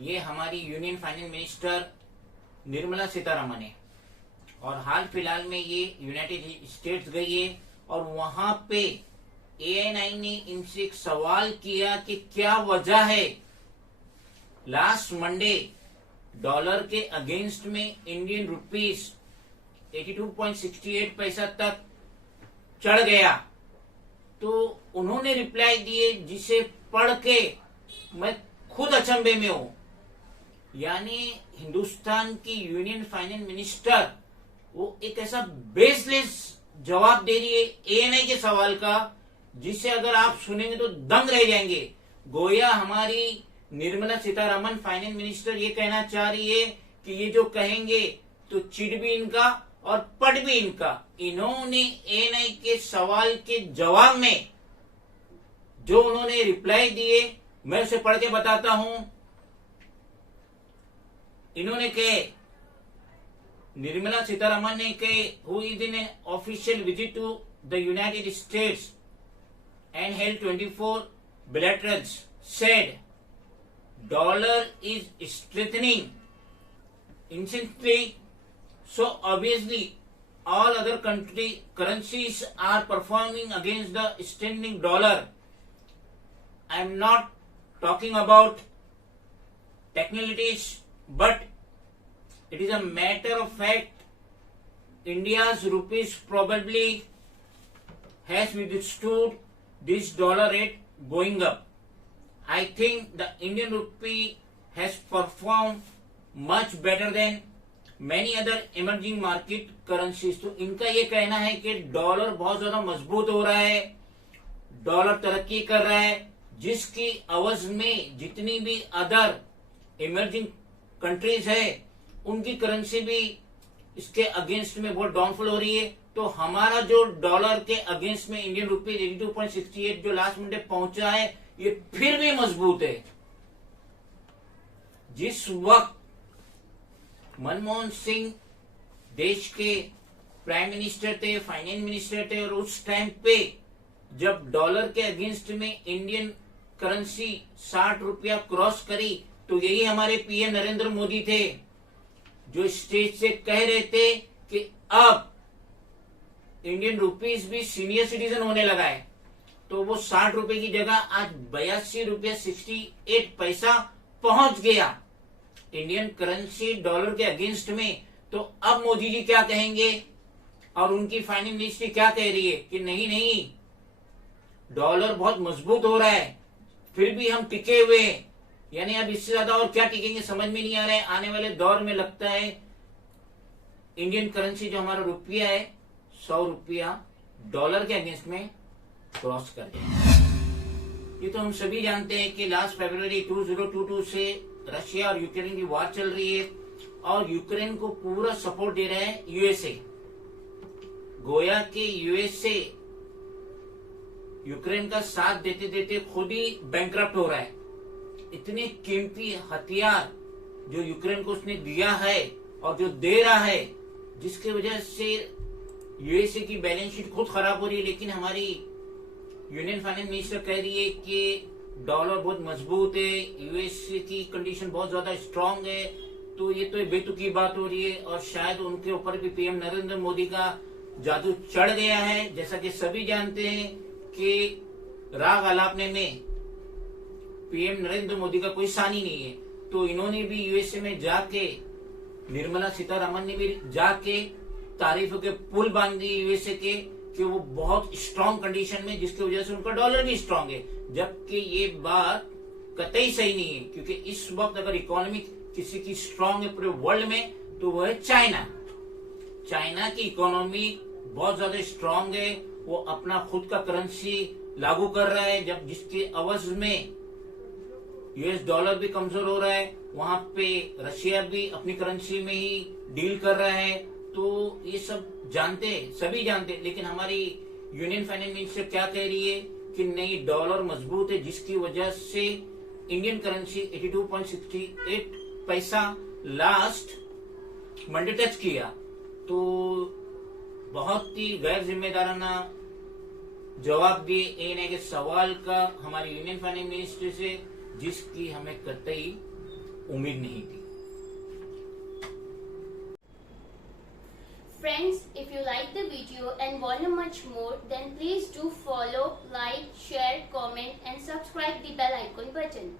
ये हमारी union finance minister Nirmala Sitharaman है और हाल फिलहाल में ये यूनाइटेड स्टेट्स गई है और वहां पे ANI ने इनसे एक सवाल किया कि क्या वजह है लास्ट मंडे डॉलर के अगेंस्ट में इंडियन रुपीस 82.68 पैसा तक चढ़ गया। तो उन्होंने रिप्लाई दिए जिसे पढ़ के मैं खुद अचंभे में हूं। यानी हिंदुस्तान की यूनियन फाइनेंस मिनिस्टर वो एक ऐसा बेसलेस जवाब दे रही है ANI के सवाल का जिसे अगर आप सुनेंगे तो दंग रह जाएंगे। गोया हमारी निर्मला सीतारमण फाइनेंस मिनिस्टर ये कहना चाह रही है कि ये जो कहेंगे तो चिढ़ भी इनका और पढ़ भी इनका। इन्होंने ANI के सवाल के जवाब में जो उन्होंने रिप्लाई दिए मैं उसे पढ़ के बताता हूं। इन्होंने कहे, निर्मला सीतारमण ने कहे, who is in an official visit to the United States and held 24 bilaterals, said dollar is strengthening instantly, so obviously all other currencies are performing against the strengthening dollar. I am not talking about technicalities, but it is a matter of fact India's rupees probably has withstood this dollar rate going up. I think the Indian rupee has performed much better than many other emerging market currencies. तो इनका ये कहना है कि dollar बहुत ज्यादा मजबूत हो रहा है, डॉलर तरक्की कर रहा है, जिसकी अवज में जितनी भी अदर इमर्जिंग कंट्रीज है उनकी करेंसी भी इसके अगेंस्ट में बहुत डाउनफॉल हो रही है। तो हमारा जो डॉलर के अगेंस्ट में इंडियन रुपीज 82.68 जो लास्ट मंडे पहुंचा है ये फिर भी मजबूत है। जिस वक्त मनमोहन सिंह देश के प्राइम मिनिस्टर थे, फाइनेंस मिनिस्टर थे और उस टाइम पे जब डॉलर के अगेंस्ट में इंडियन करेंसी 60 रुपया क्रॉस करी तो यही हमारे PM नरेंद्र मोदी थे जो स्टेज से कह रहे थे कि अब इंडियन रुपीस भी सीनियर सिटीजन होने लगा है। तो वो 60 रुपए की जगह आज 82 रुपया 68 पैसा पहुंच गया इंडियन करेंसी डॉलर के अगेंस्ट में। तो अब मोदी जी क्या कहेंगे और उनकी फाइनेंस मिनिस्ट्री क्या कह रही है कि नहीं डॉलर बहुत मजबूत हो रहा है फिर भी हम टिके हुए हैं। यानी अब इससे ज्यादा और क्या टिकेंगे समझ में नहीं आ रहा है। आने वाले दौर में लगता है इंडियन करेंसी जो हमारा रुपया है 100 रुपया डॉलर के अगेंस्ट में क्रॉस कर जाए। ये तो हम सभी जानते हैं कि लास्ट फरवरी 2022 से रशिया और यूक्रेन की वार चल रही है और यूक्रेन को पूरा सपोर्ट दे रहा है USA। गोया के USA यूक्रेन का साथ देते देते खुद ही बैंकरप्ट हो रहा है। इतने कीमती हथियार जो यूक्रेन को उसने दिया है और जो दे रहा है जिसकी वजह से USA की बैलेंस शीट खुद खराब हो रही है। लेकिन हमारी यूनियन फाइनेंस मिनिस्टर कह रही है कि डॉलर बहुत मजबूत है, USA की कंडीशन बहुत ज्यादा स्ट्रांग है। तो ये तो बेतुकी बात हो रही है और शायद उनके ऊपर भी PM नरेंद्र मोदी का जादू चढ़ गया है। जैसा कि सभी जानते हैं कि राग आलापने में PM नरेंद्र मोदी का कोई सानी नहीं है। तो इन्होंने भी USA में जाके, निर्मला सीतारमण ने भी जाके तारीफों के पुल बांध दिए USA के कि वो बहुत स्ट्रांग कंडीशन में, जिसकी वजह से उनका डॉलर भी स्ट्रांग है। जबकि ये बात कतई सही नहीं है क्योंकि इस वक्त अगर इकोनॉमी किसी की स्ट्रांग है पूरे वर्ल्ड में तो वो है चाइना। चाइना की इकोनॉमी बहुत ज्यादा स्ट्रांग है, वो अपना खुद का करेंसी लागू कर रहा है जब जिसके अवज में US डॉलर भी कमजोर हो रहा है, वहां पे रशिया भी अपनी करेंसी में ही डील कर रहा है। तो ये सब जानते, सभी जानते, लेकिन हमारी यूनियन फाइनेंस मिनिस्टर क्या कह रही है कि नहीं डॉलर मजबूत है जिसकी वजह से इंडियन करेंसी 82.68 पैसा लास्ट मंडे टच किया। तो बहुत ही गैर जिम्मेदाराना जवाब दिए ANI के सवाल का हमारी यूनियन फाइनेंस मिनिस्ट्री से, जिसकी हमें कतई उम्मीद नहीं थी। Friends, if you like the video and want to much more, then please do follow, like, share, comment and subscribe the bell icon button.